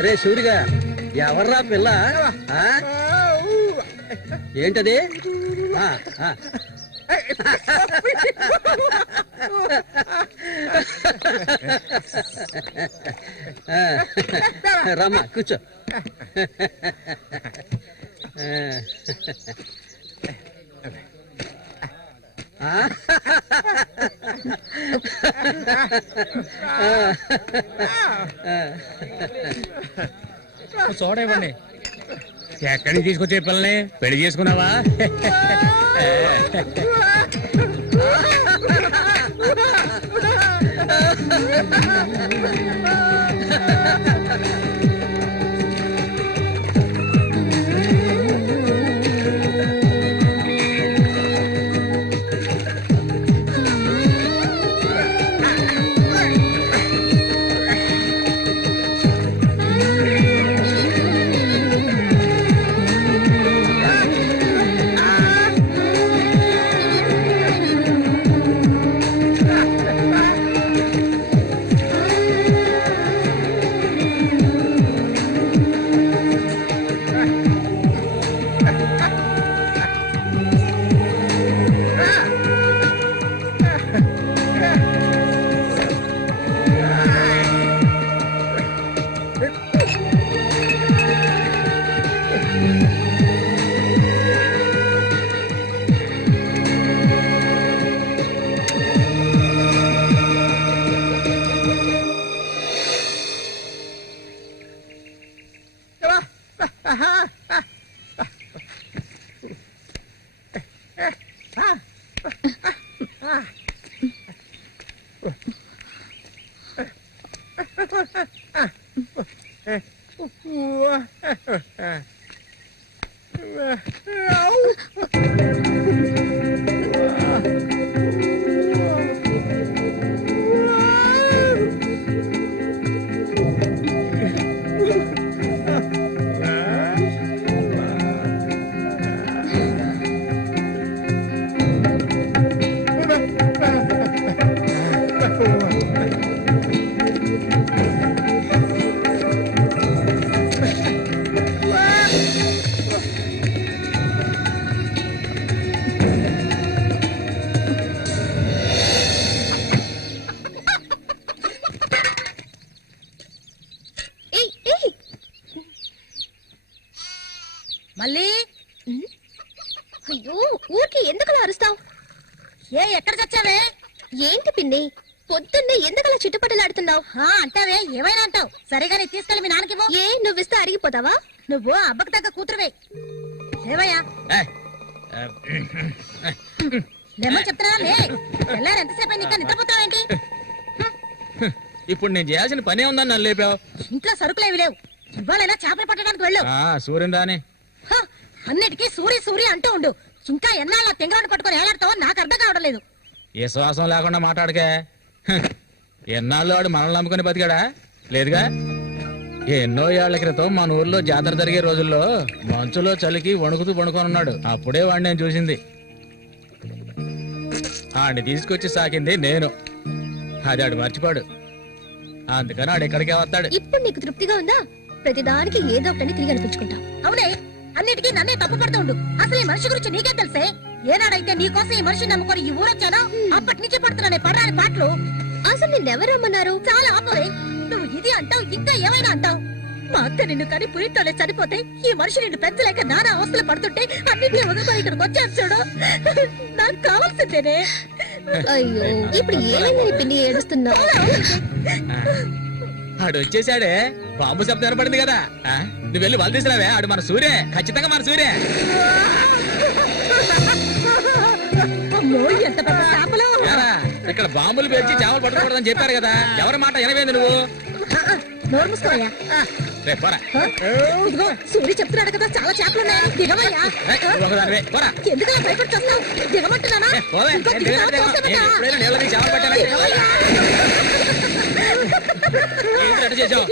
ఒరే సూరిగా, ఎవర్రా పిల్ల? ఏంటది? రమ్మా కూర్చో. చూడండి ఎక్కడికి తీసుకొచ్చే పిల్లని పెళ్లి చేసుకున్నావా? మళ్ళీ అయ్యో ఊరికి ఎందుకలా అరుస్తావు? ఎక్కడ చచ్చావే? ఏంటి పిన్ని పొద్దున్నే ఎందుకలా చుట్టుపట్టలాడుతున్నావు? అంటావే ఏమైనా అంటావు. సరిగానే తీసుకెళ్ళి మీ నాన్నకి ఏ నువ్విస్తే అరిగిపోతావా? నువ్వు అబ్బకు తగ్గ కూతురువే. లేవయ్యా లేమని చెప్తున్నా. లే ఎంతసేపు ఇంకా నిద్రపోతావేంటి? ఇప్పుడు నేను చేయాల్సిన పనే ఉందని నన్ను లేపావు. ఇంట్లో సరుకులేవి లేవు. ఇవాళైనా చేపలు పట్టడానికి వెళ్ళు. సూర్యుని రాని అన్నిటికీ సూరి సూరి అంటూ ఉండు. ఇంకా ఎన్నాళ్ళ తెంగరాడు పట్టుకొని ఏలాడతావో నాకు అర్థం కావడం లేదు. ఏ శ్వాసం లేకుండా మాట్లాడకే. ఎన్నాళ్ళు వాడు మనల్ని నమ్ముకుని బతికాడా? లేదుగా. ఎన్నో ఏళ్ల క్రితం మన ఊర్లో జాతర జరిగే రోజుల్లో మంచులో చలికి వణుకుతూ పడుకొని ఉన్నాడు. అప్పుడే వాడిని నేను చూసింది. ఆడిని తీసుకొచ్చి సాకింది నేను. అది ఆడు మర్చిపోడు. అందుకని ఆడు ఎక్కడికే వస్తాడు. ఇప్పుడు నీకు తృప్తిగా ఉందా? ప్రతిదానికి ఏదో ఒకటి తిరిగి అనిపించుకుంటావు. అవునే, అన్నిటికీ నన్నే తప్పు పడుతూ ఉండు. అసలు ఈ మనిషి గురించి నీకే తెలుసే. ఏనాడైతే నీకోసం ఈ మనిషిని నమ్ముకొని ఈ ఊరొచ్చానో అప్పటి నుంచి పడుతున్నానే పడరాని పాటలు. అసలు నిన్నెవరు రమ్మన్నారు? చాలా ఆపవే. నువ్వు ఇది అంటావు, ఇంకా ఏమైనా అంటావు. మా అత్త నిన్ను కని పురితోనే చనిపోతే ఈ మనిషి నిన్ను పెంచలేక నానా అవస్థలు పడుతుంటే అన్నింటినీ వదులుకొని ఇక్కడికి వచ్చాను చూడు. నాకు కావాల్సిందేనే. అయ్యో ఇప్పుడు ఏమైందని పిన్ని ఏడుస్తున్నావు? ఆడు వచ్చేసాడే. బాంబు శబ్దం ఏర్పడింది కదా. నువ్వు వెళ్ళి వాళ్ళు తీసుకురావే. ఆడు మన సూర్య, ఖచ్చితంగా మన సూర్య. అమ్మో ఎంత పెద్ద చేపలు. ఇక్కడ బాంబులు పేర్చి చేపలు పట్టుకోవడం చెప్పారు కదా, ఎవరి మాట వినవేంది నువ్వు? నోరు మూసుకోవయ్యా. రేపు పోరా. ఇదిగో సూర్య చెప్తున్నాడు కదా, చాలా చేపలు ఉన్నాయి, దిగవయ్యా. ఒకదానివే, పోరా. ఎందుకు భయపడి వస్తావు? దిగమంటున్నానా? పోవే. ఇంకో నేను దిగుతావా? దిగను. చూస్తాను నేను కదా. ఎప్పుడైనా నీళ్ళ దిగి చేపలు పట్టానా? దిగవయ్యా. ఏంటి అటు చేసావు?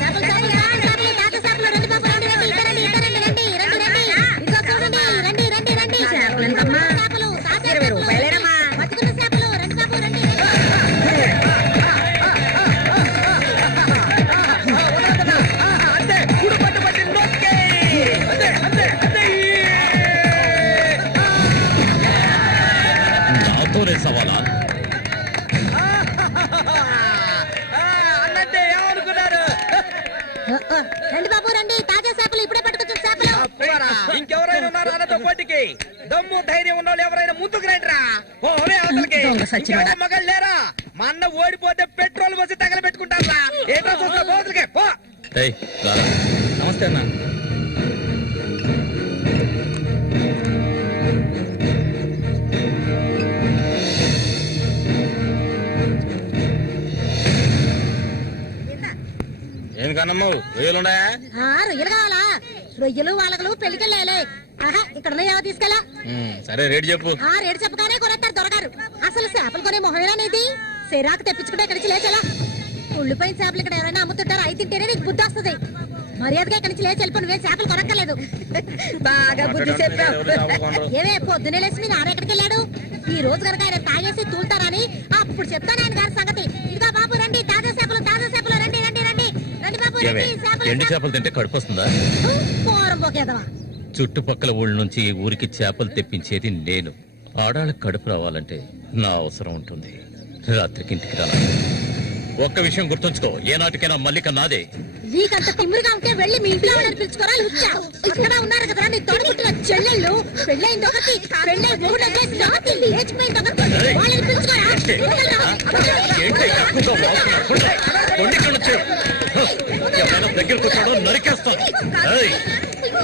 చేపలు, చేపలు, తాత చేపలు, రండి బాబు, రండి, రండి, ఇటు రండి, ఇటు రండి, రండి, రండి, రండి. ఇదిగో చూడండి, రండి, రండి, రండి. చేపలు, తాజా చేపలు, బతుకున్న చేపలు, రండి బాబు, రండి, రండి. నాతోనే సవాలా? అన్నట్టే ఏమనుకున్నారు? రండి బాబు, రండి, తాజా చేపలు, ఇప్పుడే పట్టుకొచ్చిన చేపలు. పోరా. ఇంకెవరైనా ఉన్నారా అన్నతో పోటీకి? దమ్ము ధైర్యం ఉన్న వాళ్ళు ఎవరైనా ముందుకు రండిరా. పోవే అవతలకి. ఇంకెవరో మగాళ్ళు లేరా? మా అన్న ఓడిపోతే పెట్రోల్ పోసి తగలబెట్టుకుంటారా? ఏంటో చూస్తా పోతులకే పో. నమస్తే అన్న. ఏం కన్నమ్మావు, రొయ్యలున్నాయా? రొయ్యలు కావాలా? రొయ్యలు వాళ్ళగలు పెళ్లికెళ్ళాలి. ఆహా, ఇక్కడ ఏవో తీసుకెళ్ళా. సరే రేటు చెప్పు. రేటు చెప్పగానే కొనేస్తారు దొరగారు. అసలు చేపలు కొనే మొహమేనేది? సిరాకు తెప్పించుకుంటే ఇక్కడికి లేచెలా. ఉళ్ళిపోయిన చేపలు ఇక్కడ ఎవరైనా అమ్ముతుంటారు, అయి తింటేనే నీకు బుద్ధి వస్తుంది. మర్యాదగా ఇక్కడి నుంచి లేచి వెళ్ళిపో, నువ్వే చేపలు కొనక్కర్లేదు. బాగా బుద్ధి చెప్పావు. ఏమే పొద్దునే లేచి మీ నాన్న ఎక్కడికి వెళ్ళాడు? ఈ రోజు కనుక ఆయన తాగేసి తూలుతారని అప్పుడు చెప్తాను ఆయన గారి సంగతి. ఇదిగో బాబు, రండి, తాజా చేపలు, తాజా చేపలు, రండి, రండి, రండి, రండి బాబు, రండి. ఎండు చేపలు తింటే కడుపు వస్తుందా? పోరం పోకేదవా. చుట్టుపక్కల ఊళ్ళ నుంచి ఈ ఊరికి చేపలు తెప్పించేది నేను. ఆడాళ్ళకి కడుపు రావాలంటే నా అవసరం ఉంటుంది. రాత్రికి ఇంటికి రాను. ఒక్క విషయం గుర్తుంచుకో, ఏనాటికైనా మల్లిక నాదే. నీకంత తిమ్మిరిగా ఉంటే వెళ్ళి మీ ఇంట్లో వాళ్ళని పిలుచుకోరా. లుచ్చా ఇక్కడ ఉన్నారు కదా నీ తోడుపుట్టిన చెల్లెళ్ళు. పెళ్ళైంది ఒకటి, పెళ్ళై ఊళ్ళో లేచిపోయింది ఒకటి. వాళ్ళని పిలుచుకోరా. ఎవరైనా దగ్గరకు వచ్చాడో నరికేస్తాను.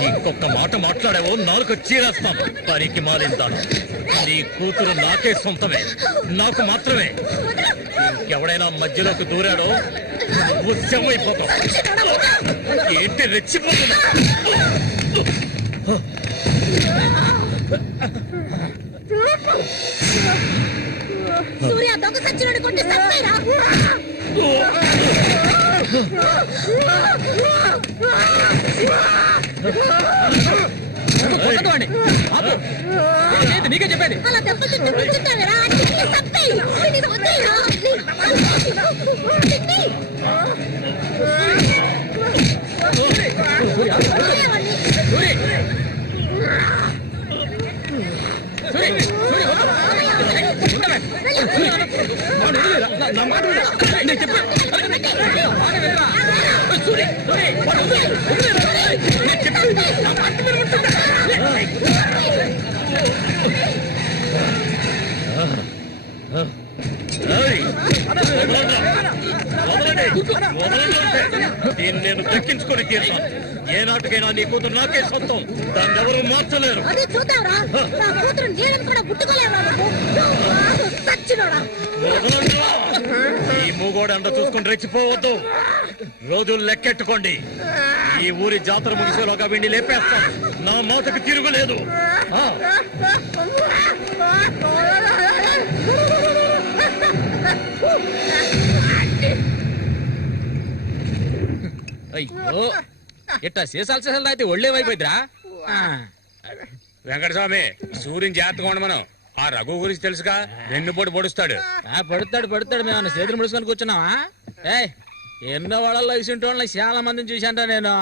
ఇంకొక మాట మాట్లాడావో నాలుగు చీరేస్తాను. పనికి మాలింతాను. నీ కూతురు నాకే సొంతమే, నాకు మాత్రమే. ఇంకెవడైనా మధ్యలోకి దూరాడో నువ్వు శవమైపోతావు. ఏంటి రెచ్చిపోతున్నా? సూర్య దొంగ సచ్చినోడి కొట్టి సత్తాయిరా. నీకే చెప్పేది. అలా దెబ్బలు కూర్చుంటావేరా. సత్తాయి దీన్ని నేను దక్కించుకొని తీరుతాను. ఏ నాటికైనా నీ కూతురు నాకే సొంతం. దాన్ని ఎవరు మార్చలేరు. అదే చూద్దాంరా. నా కూతురు నీళ్ళని కూడా ముట్టుకోలేవా సచ్చినోడా. ఈ మూగోడు అంత చూసుకొని రెచ్చిపోవద్దు. రోజులు లెక్కెట్టుకోండి. ఈ ఊరి జాతర ముగిసేలోగా వీడిని లేపేస్తాను. నా మాటకు తిరుగులేదు. అయ్యో, ఇట్టా సీసాలు సీసాలు అయితే ఒళ్ళేమైపోయిద్దిరా. వెంకటస్వామి, సూర్యుని జాగ్రత్తగా ఉండి మనం. ఆ రఘు గురించి తెలుసుగా, వెన్నుపోటు పొడుస్తాడు. పడుతాడు. మేము చేతులు ముడుచుకొని కూర్చున్నావా? ఏయ్, ఎన్నో వాళ్ళల్లో ఇసుంటి వాళ్ళని చాలా మందిని చూశాంటా నేను.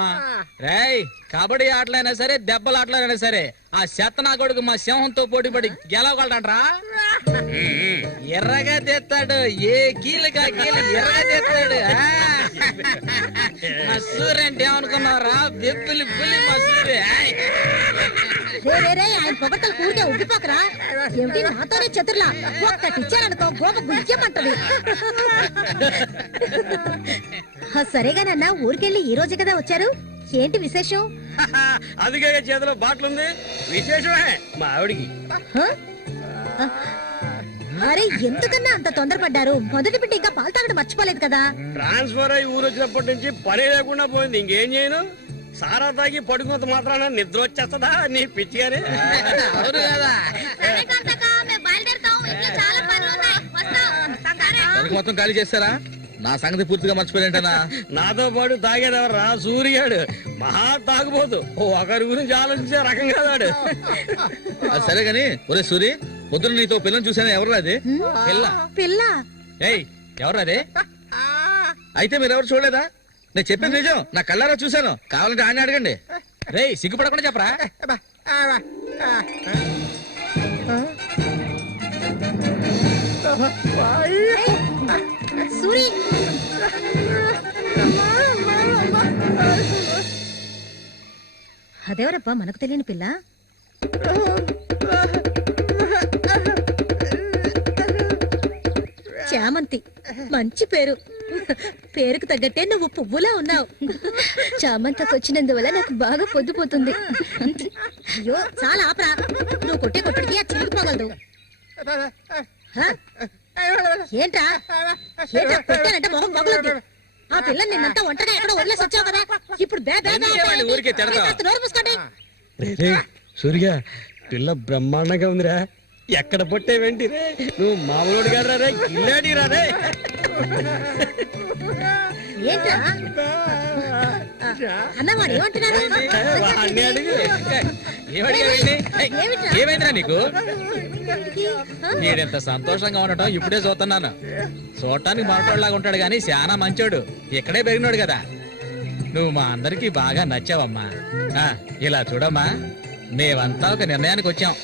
రేయ్, కబడ్డీ ఆటలైనా సరే, దెబ్బల ఆటలైనా సరే, ఆ శతనా కొడుకు మా సింహంతో పోటీపడి గెలవగలడంట్రా. ఎర్రగా తెస్తాడు. ఏ కీలుగా కీలు ఎర్రగా తెస్తాడు. మా సూర్య అంటే ఏమనుకున్నారా? బెబ్బులి పులి మా సూర్య. ఆయన పొగట్టలు కూడితే ఉబ్బిపోకరా. ఏమిటి నాతోనే చతుర్లా? ఒక్కటి ఇచ్చారనుకో గోప గుయ్యమంటది. సరేగానన్నా, ఊరికెళ్ళి ఈ రోజు కదా వచ్చారు. ఏంటి విశేషం? అందుకే చేతిలో బాటిల్ ఉంది. విశేషమే మా ఆవిడికి. అరే ఎందుకన్నా అంత తొందరపడ్డారు? మొదటి బిడ్డ ఇంకా పాలు తాగడం మర్చిపోలేదు కదా? ట్రాన్స్ఫర్ అయ్యి ఊరు వచ్చినప్పటి నుంచి పని లేకుండా పోయింది. ఇంకేం చేయను? సారా తాగి పడుకున్నంత మాత్రాన నిద్ర వచ్చేస్తుందా నీ పిచ్చిగానే? అవును కదా. మొత్తం ఖాళీ చేస్తారా? నా సంగతి పూర్తిగా మర్చిపోయింటనా? నాతో పాటు తాగేదెవర్రా? సూర్యాడు మహా తాగుపోతు. ఒకరి గురించి ఆలోచించే రకం కాదాడు. అది సరే గాని, ఒరే సూరి, పొద్దున నీతో పిల్లని చూసాను. ఎవరు అది? పిల్ల. పిల్ల? ఏయ్, ఎవరు అది? అయితే మీరెవరు చూడలేదా? నేను చెప్పేది నిజం, నా కళ్ళారా చూశాను. కావాలంటే ఆయన అడగండి. రేయ్, సిగ్గుపడకుండా చెప్పరా? సూరి, అదేవరబ్బా మనకు తెలియని పిల్ల? చామంతి, మంచి పేరు. పేరుకు తగ్గట్టే నువ్వు పువ్వులా ఉన్నావు. చామంతకు వచ్చినందువల్ల నాకు బాగా పొద్దుపోతుంది. అయ్యో చాలా ఆపరా, నువ్వు కొట్టే కొట్టుడికి ఆ చిరిగిపోగలదు. ఏంట్రా ఏంట్రా కొట్టానంటే మొహం పగులుద్ది. ఆ పిల్లని నిన్నంతా ఒంటరిగా ఎక్కడో వదిలేసి వచ్చావు కదా, ఇప్పుడు ఊరికే తిడతావా? నోరు మూసుకోండి. సూర్య, పిల్ల బ్రహ్మాండంగా ఉందిరా. ఎక్కడ పొట్టేవేంటి రే? నువ్వు మామూలు గారు రే, గిల్లాడి రా రే. ఏంట్రా అన్నవాడు ఏమంటున్నాడు? వాడిని అడుగు. ఏమైందిరా నీకు? మీరెంత సంతోషంగా ఉండటం ఇప్పుడే చూస్తున్నాను. చూడటానికి మాట్లాడలాగా ఉంటాడు గాని చాలా మంచోడు. ఇక్కడే పెరిగినాడు కదా. నువ్వు మా అందరికి బాగా నచ్చావమ్మా. ఇలా చూడమ్మా, మేమంతా ఒక నిర్ణయానికి వచ్చాం.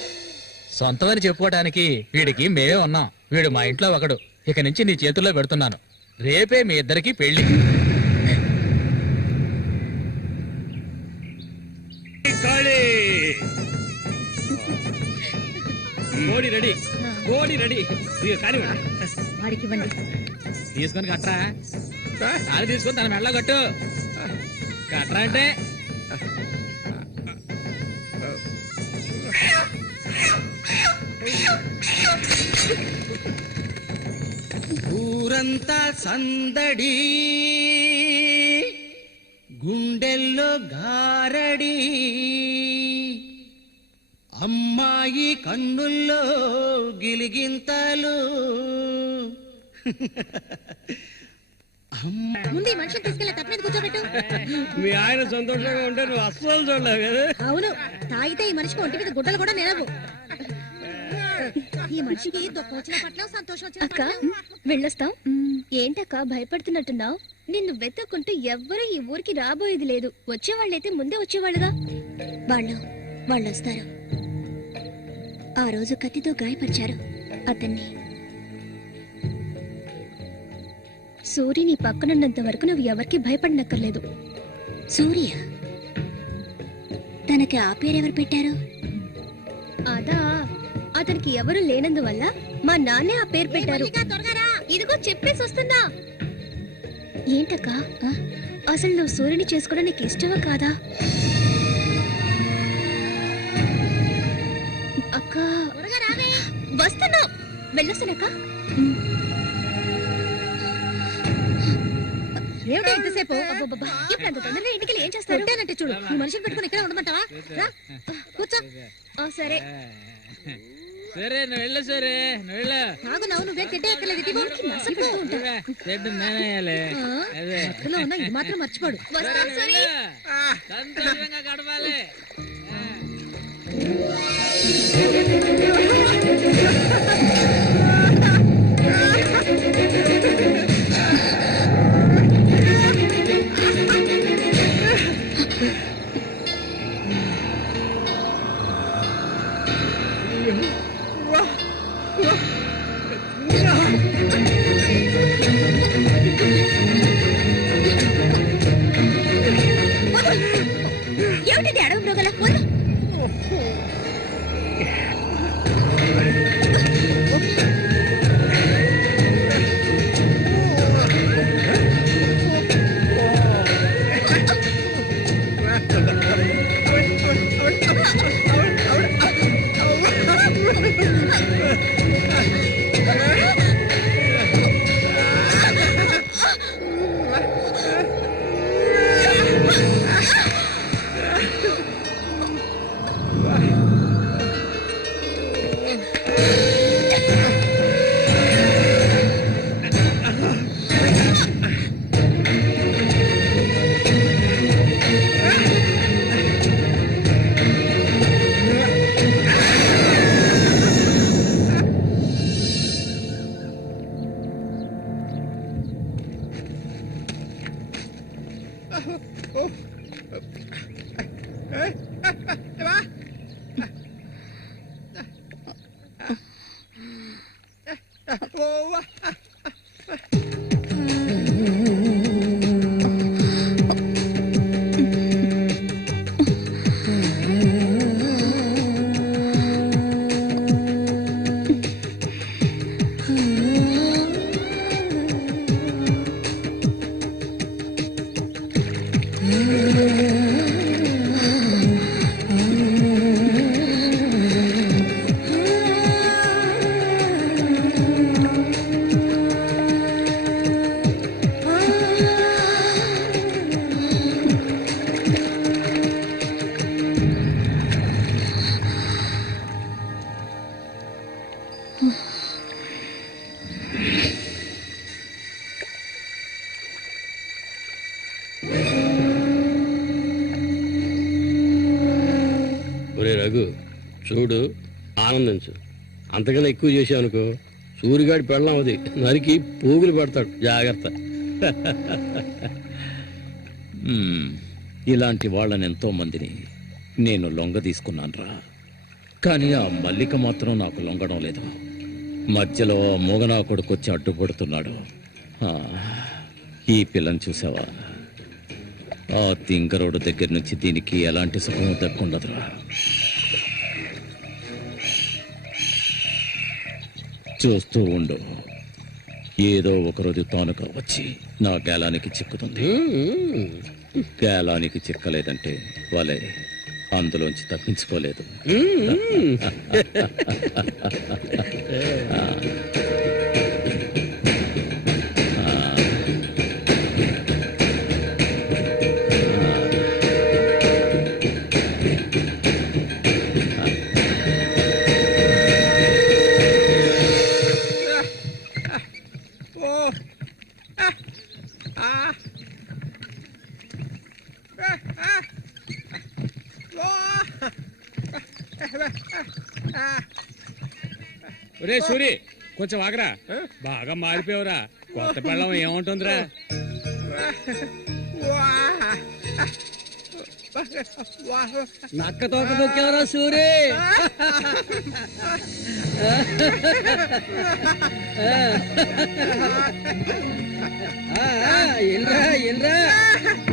సొంతమని చెప్పుకోవటానికి వీడికి మేమే ఉన్నాం. వీడు మా ఇంట్లో ఒకడు. ఇక నుంచి నీ చేతుల్లో పెడుతున్నాను. రేపే మీ ఇద్దరికి పెళ్లి. కోడి రెడీ, కోడి రెడీ. వాడికి ఇవ్వండి. తీసుకొని కట్టరా. అది తీసుకొని తన మెడలో కట్టు. కట్టరా అంటే ఊరంతా సందడి, గుండెల్లో గారడి, అమ్మాయి కన్నుల్లో గిలిగింతలు. ముందు ఈ మనిషిని తీసుకెళ్ళి తప్ప మీద కూర్చోబెట్టు. మీ ఆయన సంతోషంగా ఉంటే నువ్వు అస్సలు చూడలేవు కదా. అవును, తాగితే ఈ మనిషికి ఒంటి మీద గుడ్డలు కూడా నిలవు. ఈ మనిషికి దుఃఖం వచ్చిన పట్ల సంతోషం వచ్చిన అక్క వెళ్ళొస్తాం. ఏంటక్క భయపడుతున్నట్టున్నావు? నిన్ను వెతక్కుంటూ ఎవ్వరూ ఈ ఊరికి రాబోయేది లేదు. వచ్చేవాళ్ళైతే ముందే వచ్చేవాళ్ళుగా. వాళ్ళు వస్తారు. ఆ రోజు కత్తితో గాయపరిచారు అతన్ని. సూర్య నీ పక్కనున్నంత వరకు నువ్వు ఎవరికి భయపడనక్కర్లేదు. సూర్య? తనకి ఆ పేరెవరు పెట్టారు? అదా, అతనికి ఎవరు లేనందువల్ల మా నాన్నే ఆ పేరు పెట్టారు. ఇదిగో చెప్పేసి వస్తున్నా. ఏంటక్క, అసలు నువ్వు సూర్యుని చేసుకోవడం నీకు ఇష్టమా కాదా? అక్క వస్తున్నా, వెళ్ళొస్తానక్క. ఏమిటి ఇంతసేపు? ఇప్పుడు అంత తొందరగా ఇంటికి ఏం చేస్తారు? అంటే చూడు, ఈ మనిషిని పెట్టుకుని ఇక్కడ ఉండమంటావా? కూర్చో. సరే సరే, నువ్వు వెళ్ళు. సరే, నువ్వు వెళ్ళు. తాగు, నువ్వే గిడ్డ ఎక్కలేదు. మత్తులో ఉన్నా ఇది మాత్రం మర్చిపోడు. సంతోషంగా గడపాలి. ఏమిటిది అడవి మృగల? ఒరే రఘు చూడు, ఆనందించు. అంతకన్నా ఎక్కువ చేసావు అనుకో సూరిగాడి పెళ్ళం అది నరికి పోగులు పెడతాడు. జాగ్రత్త. ఇలాంటి వాళ్ళని ఎంతో మందిని నేను లొంగ తీసుకున్నానురా. కానీ ఆ మల్లిక మాత్రం నాకు లొంగడం లేదు. మధ్యలో మూగనా కొడుకొచ్చి అడ్డుపడుతున్నాడు. ఈ పిల్లని చూసావా? ఆ తింకరోడు దగ్గర నుంచి దీనికి ఎలాంటి సుఖం దక్కుండదురా. చూస్తూ ఉండు, ఏదో ఒకరోజు తానుక వచ్చి నా గేలానికి చిక్కుతుంది. గేలానికి చిక్కలేదంటే వాళ్ళే అందులోంచి తప్పించుకోలేదు. ఒరే సూరి, కొంచెం ఆగరా. బాగా మారిపోయావురా. కొత్త పెళ్ళం ఏముంటుందిరా? నక్క తోక దొక్కేవరా సూరి.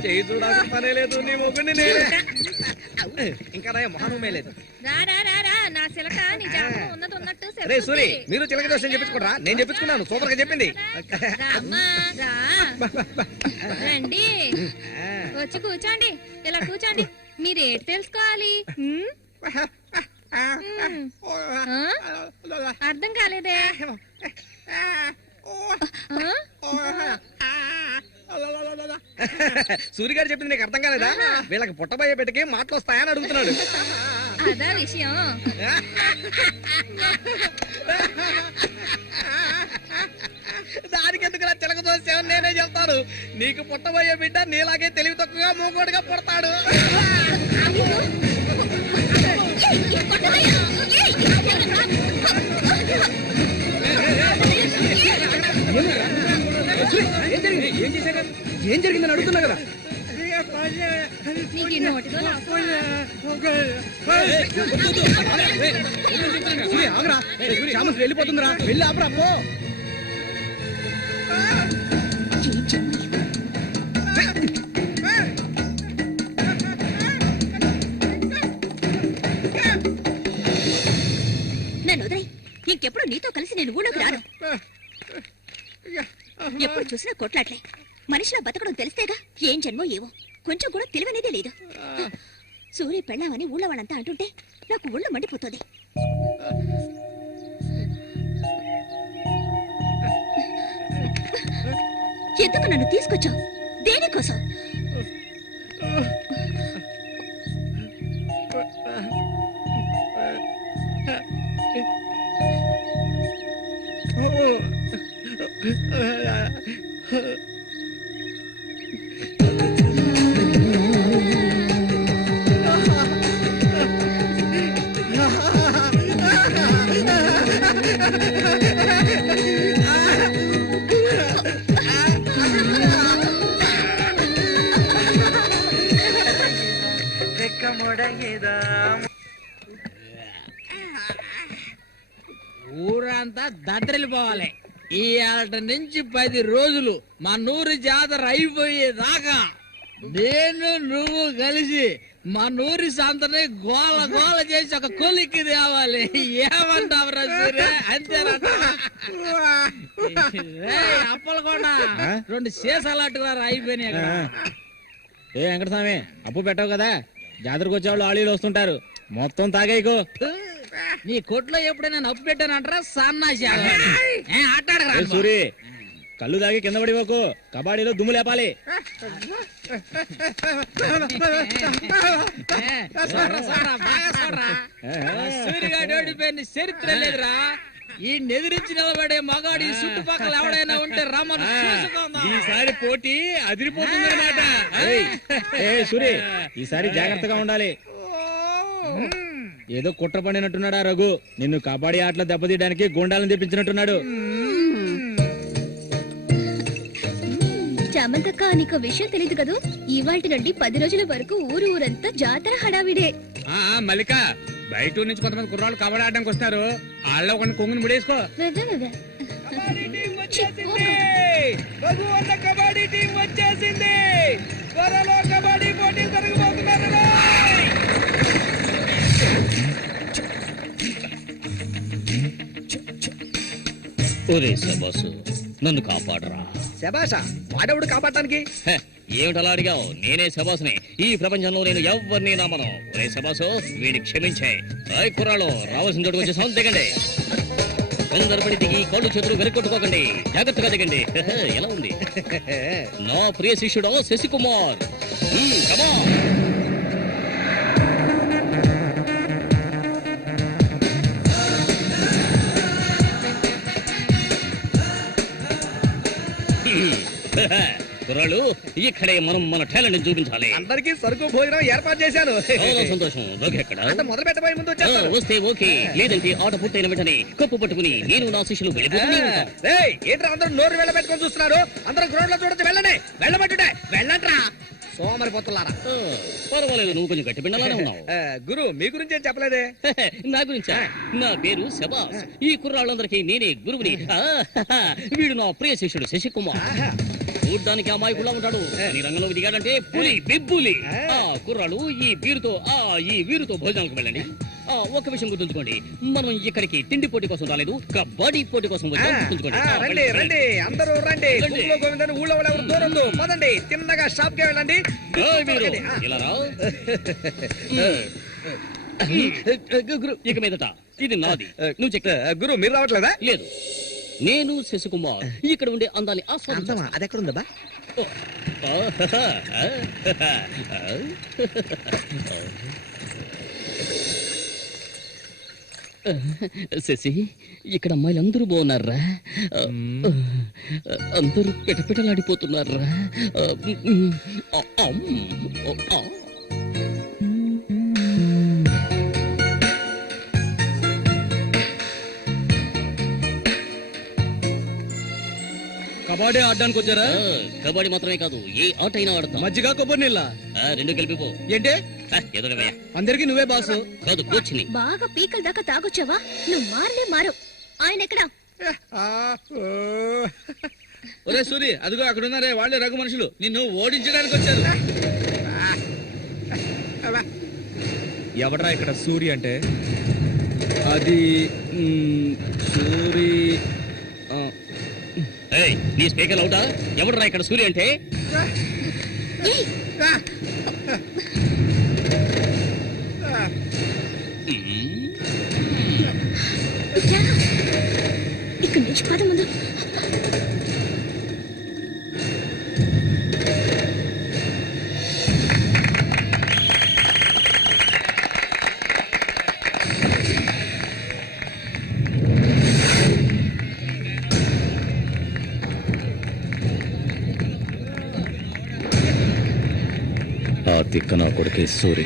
చేయి చూడాల్సిన పనే లేదు, నీ మొగ్గుని నేనే. ఇంకా నా మొహమే లేదు. రే సూరి, మీరు చిలక దోషం చెప్పించుకోరా? నేను చెప్పించుకున్నాను, సూపర్ గా చెప్పింది. రండి, వచ్చి కూర్చోండి. ఇలా కూర్చోండి. మీరేటి తెలుసుకోవాలి? అర్థం కాలేదే? సూరి గారు చెప్పింది నీకు అర్థం కాలేదా? వీళ్ళకి పుట్టబోయే బిడ్డకి మాటలు వస్తాయని అడుగుతున్నాడు. అదా విషయం. దానికి ఎందుకు చిలక దోషం నేనే చెప్తాను. నీకు పుట్టబోయే బిడ్డ నీలాగే తెలివి తక్కువగా మూగోడుగా పుడతాడు. ఏం జరిగిందని అడుగుతున్నా కదా. నీకు నోటితో వెళ్ళిపోతుందిరా, వెళ్ళి ఆపరా. పో. నన్ను వదిలేయ్. ఇంకెప్పుడు నీతో కలిసి నేను ఊళ్ళోకి రాను. ఎప్పుడు చూసినా కొట్లాట్లే. మనిషిలా బతకడం తెలిస్తేగా. ఏం జన్మో ఏవో, కొంచెం కూడా తెలివనేదే లేదు. సూర్య పెళ్ళామని ఊళ్ళో వాళ్ళంతా అంటుంటే నాకు ఊళ్ళో మండిపోతుంది. ఎందుకు నన్ను తీసుకొచ్చావు? దేనికోసం? ఊరంతా దద్దరిల్లిపోవాలి. ఇవాళ నుంచి 10 రోజులు మా నూరు జాతర అయిపోయేదాకా నేను నువ్వు కలిసి మా నూరి సంతని గోల గోల చేసి ఒక కొలిక్కి తేవాలి. ఏమంటావురా సూర్య? అంతేనట. అప్పలకొండ 2 సీసాలు అట్టుకురా అయిపోయినాయి. ఏ వెంకటస్వామి అప్పు పెట్టావు కదా, జాతరకు వచ్చేవాళ్ళు ఆళీలు వస్తుంటారు, మొత్తం తాగేయకు. నీ కొట్లో ఎప్పుడైనా నప్పు పెట్టానంటారా సన్నాసి ఆటాడరా సూరి కళ్ళు తాగి కింద పడిపోకు, కబాడీలో దుమ్ము లేపాలి. సూర్యగాడు ఓడిపోయిన చరిత్ర లేదురా. ఈ నెదిరించి నిలబడే మగాడు ఈ చుట్టుపక్కల ఎవడైనా ఉంటే రమ్మను చూసుకుందాం. ఈసారి పోటీ అదిరిపోతుందన్నమాట. సూరి ఈసారి జాగ్రత్తగా ఉండాలి. ఏదో కుట్ర పడినట్టున్నాడా రఘు, నిన్ను కబడ్డీ ఆటలో దెబ్బతీయడానికి గుండాలను తెప్పించినట్టున్నాడు. చామంతక్క, నీకు విషయం తెలీదు కదూ, ఇవాల్టి నుండి 10 రోజుల వరకు ఊరంతా జాతర హడావిడే. మల్లిక, బయట ఊరు నుంచి కొంతమంది కుర్రాళ్ళు కబడ్డీ ఆడడానికి వస్తారు, వాళ్ళ కొన్ని కొంగుని ముడేసుకో. కబడ్డీ టీం వచ్చేసింది. త్వరలో కబడ్డీ పోటీ జరగబోతున్నారు. ఒరే శబాసు, నన్ను కాపాడరా. శబాషా, వాడెవడు కాపాడటానికి? ఏమిటలా అడిగావు? నేనే శబాసుని. ఈ ప్రపంచంలో నేను ఎవరిని నమ్మను. ఒరే శబాసు, వీడిని క్షమించే. కుర్రాళ్ళు రావాల్సిన చోటుకు వచ్చేసాం, దిగండి. వెందరపడి దిగి కళ్ళు చేతులు వెనకొట్టుకోకండి, జాగ్రత్తగా దిగండి. ఎలా ఉంది నా ప్రియ శిష్యుడు శశికుమార్? కుర్రాళ్ళు, ఇక్కడే మనం మన టాలెంట్ చూపించాలి. అందరికీ సరుకు భోజనం ఏర్పాటు చేశాను. చాలా సంతోషం. ఎక్కడ మొదలు పెట్టబోయే ముందు వస్తే ఓకే, లేదంటే ఆట పూర్తయిన వెంటనే కప్పు పట్టుకుని నేను నా శిష్యులు వెళ్ళిపోతూనే ఉంటాం. ఏంట్రా అందరూ నోరు వెళ్ళబెట్టుకొని చూస్తున్నారు? అందరూ గ్రౌండ్ లో చూడొచ్చు, వెళ్ళండి. వెళ్ళబట్టుంటే వెళ్ళంట్రా సోమరిపోతున్నారా. పర్వాలేదు, నువ్వు కొంచెం గట్టి పిండాలనే ఉన్నావు. గురు, మీ గురించి ఏం చెప్పలేదే? నా గురించా? నా పేరు శబాస్. ఈ కుర్రాళ్ళందరికీ నేనే గురువుని. వీడు నా ప్రియ శిష్యుడు శశికుమార్. చూడ్డానికి అమాయకులా ఉంటాడు, నీ రంగంలోకి దిగాడంటే పులి బిబ్బులి. కుర్రాళ్ళు, ఈ వీరుతో భోజనాలకు వెళ్ళండి. ఒక విషయం గుర్తుంచుకోండి, మనం ఇక్కడికి తిండి పోటీ కోసం రాలేదు, కబడ్డీ పోటీ కోసం వచ్చాం. రండి రండి, అందరూ రండి. గోవిందని ఊళ్ళో ఎవరు దూరం పదండి, తిన్నగా షాప్ కి వెళ్ళండి. ఇలా రా. ఇక మీదట ఇది నాది. నువ్వు చెక్. గురు, మీరు రావట్లేదా? లేదు, నేను శశికుమార్ ఇక్కడ ఉండే అందాన్ని ఆస్వాదించా. అది ఎక్కడ ఉందా? శశి, ఇక్కడ అమ్మాయిలు అందరూ బాగున్నారా? అందరూ పిటపిటలాడిపోతున్నారా? కబడ్డీ ఆడడానికి వచ్చారా? కబడ్డీ మాత్రమే కాదు, ఏ ఆట అయినా ఆడతాం. మజ్జిగ కొబ్బరి నీళ్ళ 2 కలిపిపో. ఏంటే ఏదో అందరికి నువ్వే బాసు కాదు, కోచ్ని. బాగా పీకల దాకా తాగొచ్చావా? నువ్వు మారు. ఆయన ఎక్కడా? ఒరే సూరి, అదిగో అక్కడ ఉన్నారే, వాళ్ళే రఘు మనుషులు, నిన్ను ఓడించడానికి వచ్చారు. ఎవడరా ఇక్కడ సూరి అంటే? అది సూరి. నీ స్పీకర్ అవుతా? ఎవడరా ఇక్కడ సూర్య అంటే? ఇక్కడి నుంచి పద ముందు. ఆ తిక్క నా కొడుకే సూరి.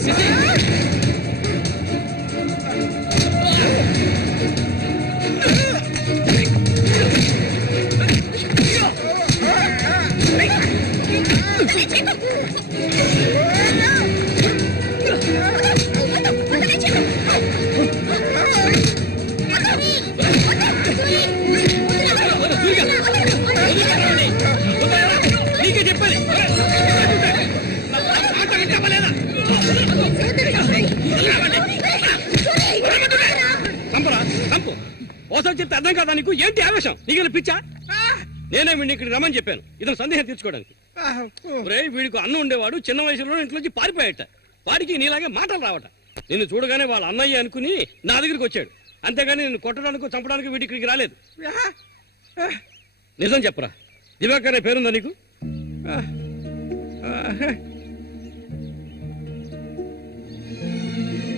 శశి నీకే చెప్పాలి చంపరా చంపు ఓసారి చెప్తే అర్థం కాదా నీకు? ఏంటి ఆవేశం? నీకు పిచ్చా? నేనే వీడిని ఇక్కడికి రమ్మని చెప్పాను ఇతను సందేహం తీర్చుకోవడానికి. వీడికి అన్నం ఉండేవాడు, చిన్న వయసులో ఇంట్లోంచి పారిపోయాట. వాడికి నీలాగే మాటలు రావట. నిన్ను చూడగానే వాళ్ళ అన్నయ్య అనుకుని నా దగ్గరికి వచ్చాడు. అంతేగాని నిన్ను కొట్టడానికి చంపడానికి వీడి ఇక్కడికి రాలేదు. నిజం చెప్పరా, దివాకర్ అనే పేరుందా నీకు?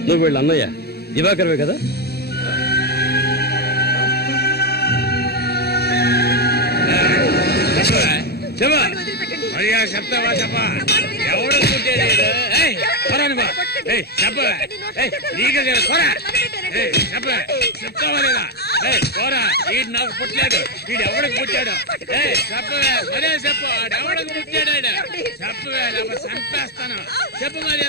నువ్వు వీళ్ళ అన్నయ్య దివాకర్వే కదా? చెప్తావా చెప్పా? ఎవడు చెప్తావా లేదా? పోరా, వీడు నాకు పుట్టలేదు. వీడు ఎవడికి పుట్టాడు? చెప్పవే, మరే చెప్పు. ఎవడికి పుట్టాడు? చెప్పవే, చంపేస్తాను. చెప్పు మరి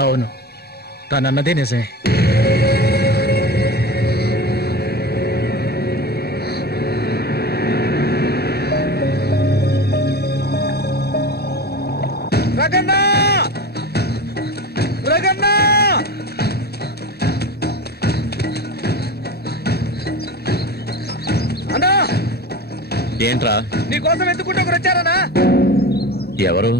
అవును, తనన్నదే నిజమే. ఏంట్రా? నీకోసం ఎందుకుంటే ఒకరు వచ్చారనా? ఎవరు?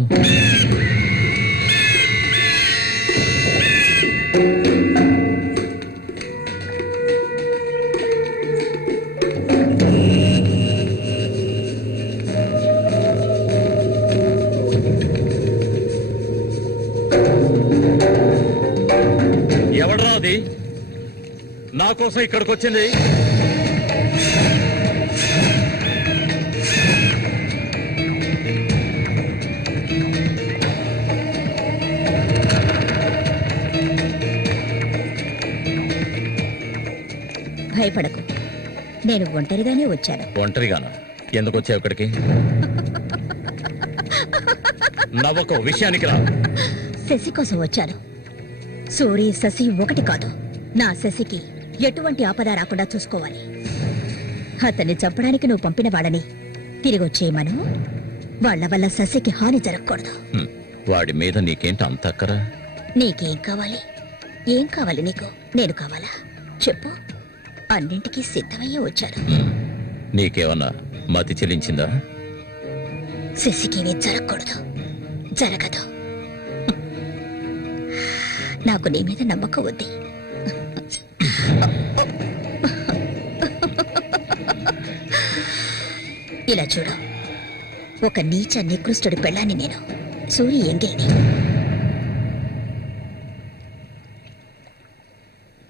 ఎవడరా అది నా కోసం ఇక్కడికి వచ్చింది? భయపడకు, నేను ఒంటరిగానే వచ్చాను. ఒంటరిగానా? ఎందుకు వచ్చావు ఇక్కడికి? నవ్వకు, విషయానికి రా. శశి కోసం వచ్చాను. సూరి, శశి ఒకటి కాదు. నా శశికి ఎటువంటి ఆపద రాకుండా చూసుకోవాలి. అతన్ని చంపడానికి నువ్వు పంపిన వాళ్ళని తిరిగి వచ్చేయమను. వాళ్ల వల్ల శశికి హాని జరగకూడదు. వాడి మీద నీకేంటి అంత అక్కరా? నీకేం కావాలి? ఏం కావాలి నీకు? నేను కావాలా? చెప్పు. అన్నింటికీ సిద్ధమయ్యే వచ్చాను. నీకేమన్నా మతి చెల్లించిందా? శశికేమీ జరగకూడదు, జరగదు. నాకు నీ మీద నమ్మకం ఉంది. ఇలా చూడు, ఒక నీచ నికృష్టుడి పెళ్ళాన్ని నేను, సూరి ఎంగిల్ని.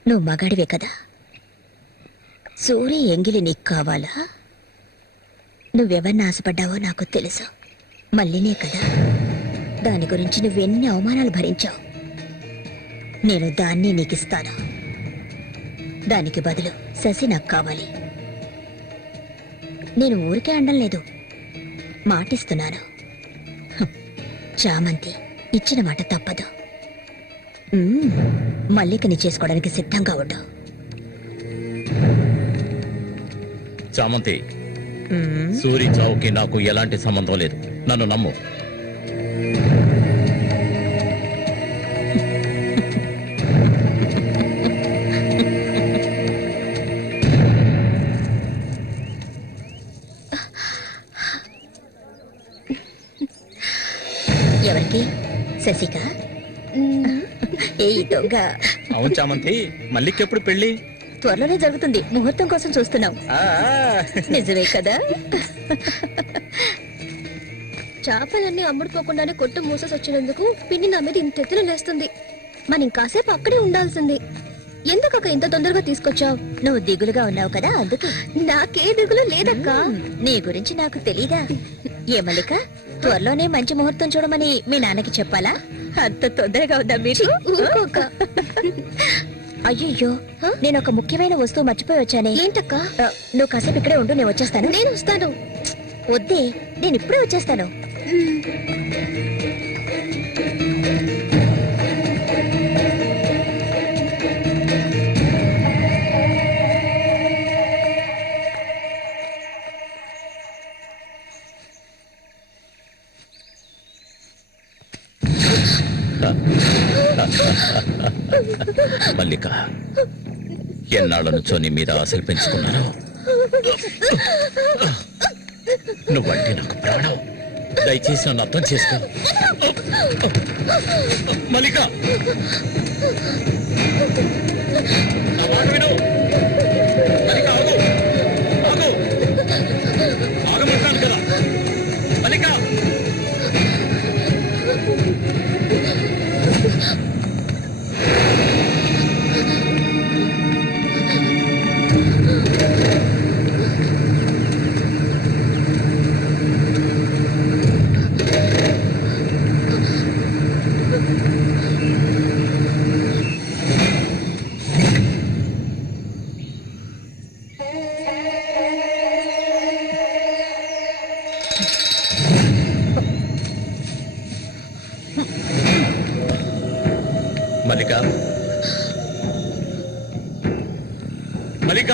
నువ్వు మగాడివే కదా? సూరి ఎంగిలి నీకు కావాలా? నువ్వెవరిని ఆశపడ్డావో నాకు తెలుసు. మళ్ళీనే కదా. దాని గురించి నువ్వెన్ని అవమానాలు భరించావు. నేను దాన్ని నీకిస్తాను. దానికి బదులు శశి నాకు కావాలి. నేను ఊరికే అండం లేదు, మాటిస్తున్నాను. చామంతి ఇచ్చిన మాట తప్పదు. మల్లికని చేసుకోవడానికి సిద్ధంగా ఉండు. చామంతి, సూరి చావుకి నాకు ఎలాంటి సంబంధం లేదు. నన్ను నమ్ము. దొంగ. అవును చామంతి, మల్లికెప్పుడు పెళ్లి? త్వరలోనే జరుగుతుంది, ముహూర్తం కోసం చూస్తున్నాం. ఆ, నిజమే కదా? చేపలన్నీ అమ్ముడుపోకుండానే కొట్టు మూసేసి వచ్చినందుకు పిన్ని నా మీద ఇంత ఎత్తున లేస్తుంది. మనం ఇంకాసేపు అక్కడే ఉండాల్సింది. ఎందుకక్క ఇంత తొందరగా తీసుకొచ్చావు? నువ్వు దిగులుగా ఉన్నావు కదా, అందుకే. నాకే దిగులు లేదక్క. నీ గురించి నాకు తెలీదా? ఏ మల్లిక, త్వరలోనే మంచి ముహూర్తం చూడమని మీ నాన్నకి చెప్పాలా? అంత తొందరగా ఉందా మీరు? ఊరుకోక. అయ్యయ్యో, నేను ఒక ముఖ్యమైన వస్తువు మర్చిపోయి వచ్చానే. ఏంటక్క? నువ్వు కాసేపు ఇక్కడే ఉండు, నేను వచ్చేస్తాను. నేను వస్తాను. వద్దే, నేను ఇప్పుడే వచ్చేస్తాను. మల్లిక, ఎన్నాళ్ళ నుంచో నీ మీద ఆశలు పెంచుకున్నాను. నువ్వంటే నాకు ప్రాణం. దయచేసి నన్ను అర్థం చేసుకో. మల్లిక, నా మాట విను. మల్లిక, ఆగు, ఆగు, ఆగమంటాను కదా. మల్లిక, మల్లిక, మల్లిక,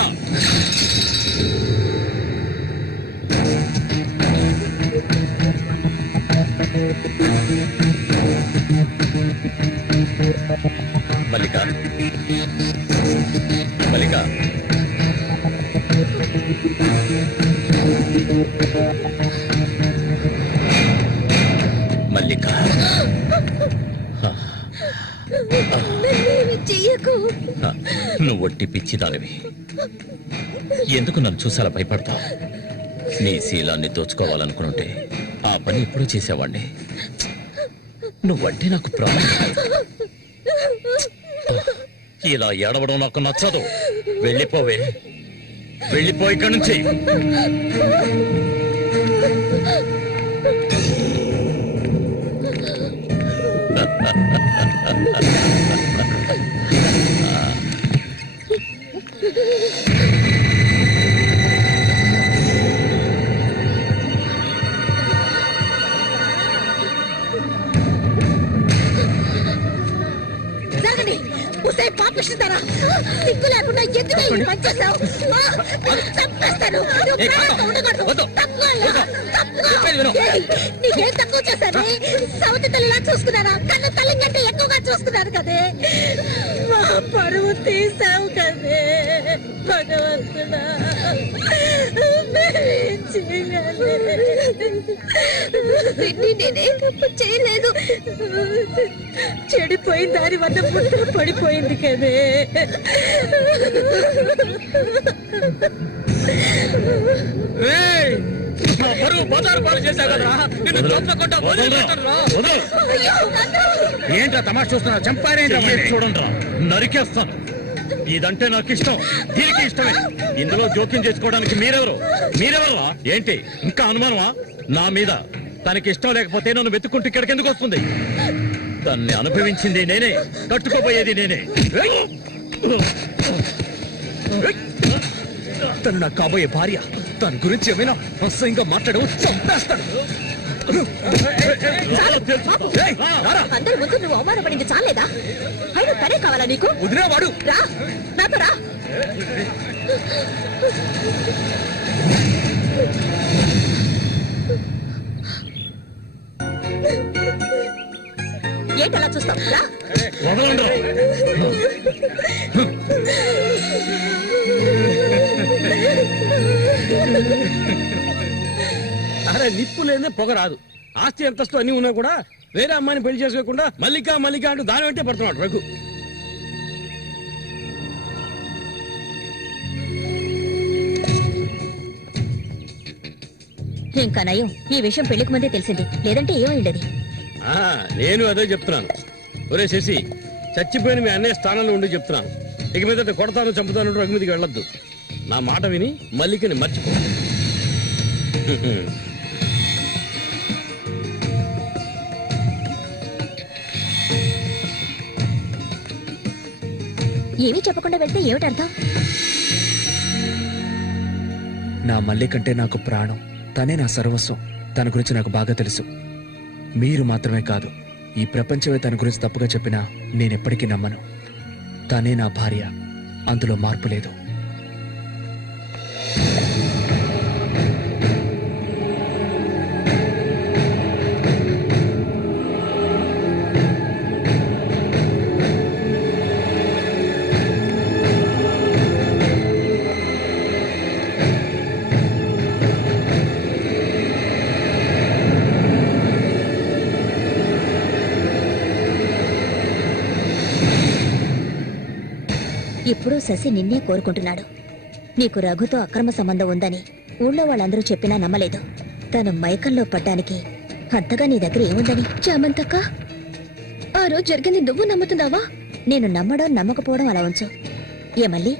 మల్లిక, మల్లిక, మల్లిక, చెయ్యకు. నువ్వు ఒట్టి పిచ్చిదానివి. ఎందుకు నన్ను చూసాలా భయపడతావు? నీ శీలాన్ని దోచుకోవాలనుకుంటే ఆ పని ఎప్పుడూ చేసేవాణ్ణి. నువ్వంటే నాకు ప్రాణం. ఇలా ఏడవడం నాకు నచ్చదు. వెళ్ళిపోవే, వెళ్ళిపో ఇక్కడి నుంచి. జరగండి. ఉసే పాపిస్తారా? సిగ్గు లేకుండా ఎందుకు ఈ పని చేశావు? చంపేస్తాను. నువ్వు ప్రాణంగా ఉండకూడదు. తప్పుకోవాలా? తప్పుకో. ఏయ్, నీకేం తక్కువ చేశాను? సౌతి తల్లిలా చూసుకున్నారా? కన్ను తల్లి కంటే ఎక్కువగా చూసుకున్నారు కదే. మా పరువు తీసావు కదే భగవంతుడా. మేమేం చేయగలం? నేనే తప్పు చేయలేదు. చెడిపోయిన దాని వద్ద పుట్టు పడిపోయింది కదే. నా పరువు బజారు పాలు చేశావు కదరా. నిన్ను చంపకుండా వదిలిపెట్టనురా. ఏంట్రా తమాషా చూస్తున్నా? చంపారేంట్రా? చూడండిరా, నరికేస్తాను. ఇదంటే నాకు ఇష్టం, దీనికి ఇష్టమే. ఇందులో జోక్యం చేసుకోవడానికి మీరెవరా? ఏంటి ఇంకా అనుమానమా నా మీద? తనకి ఇష్టం లేకపోతే నన్ను వెతుక్కుంటూ ఇక్కడికి ఎందుకు వస్తుంది? దాన్ని అనుభవించింది నేనే, కట్టుకోబోయేది నేనే. తను నాకు కాబోయే భార్య. దాని గురించి ఏమైనా అసహ్యంగా మాట్లాడవు, చంపేస్తాడు. అందరి ముందు నువ్వు అవమానపడింది చాలేదా? అయినా తనే కావాలా నీకు? వదిలేవాడు. రా, నాతో రా. ఏంటలా చూస్తావు? రా. అరే, నిప్పు లేదే పొగ రాదు. ఆస్తి అంతస్తు అన్ని ఉన్నా కూడా వేరే అమ్మాయిని పెళ్లి చేసుకోకుండా మల్లిక మల్లిక అంటూ దాని వెంటే పడుతున్నాడు రఘు. ఇంకా నయం ఈ విషయం పెళ్లికి ముందే తెలిసింది, లేదంటే ఏమైండది. నేను అదే చెప్తున్నాను. ఒరే శశి, చచ్చిపోయిన మీ అన్నయ్య స్థానంలో ఉండి చెప్తున్నాను, ఇక మీదట కొడతాను చంపుతాను రఘుమతికి వెళ్ళొద్దు. నా మాట విని మల్లికని మర్చిపో. ఏమీ చెప్పకుండా వెళ్తే ఏమిటి అర్థం? నా మల్లికంటే నాకు ప్రాణం, తనే నా సర్వస్వం. తన గురించి నాకు బాగా తెలుసు. మీరు మాత్రమే కాదు, ఈ ప్రపంచమే తన గురించి తప్పుగా చెప్పినా నేనెప్పటికీ నమ్మను. తనే నా భార్య, అందులో మార్పు లేదు. ఇప్పుడు శశి నిన్నే కోరుకుంటున్నాడు. నీకు రఘుతో అక్రమ సంబంధం ఉందని ఊళ్ళో వాళ్ళందరూ చెప్పినా నమ్మలేదు. తను మైకంలో పడ్డానికి అంతగా నీ దగ్గర ఏముందని? చామంతక్క, ఆ రోజు జరిగింది నువ్వు నమ్ముతున్నావా? నేను నమ్మడం నమ్మకపోవడం అలా ఉంచు. ఏ మళ్ళీ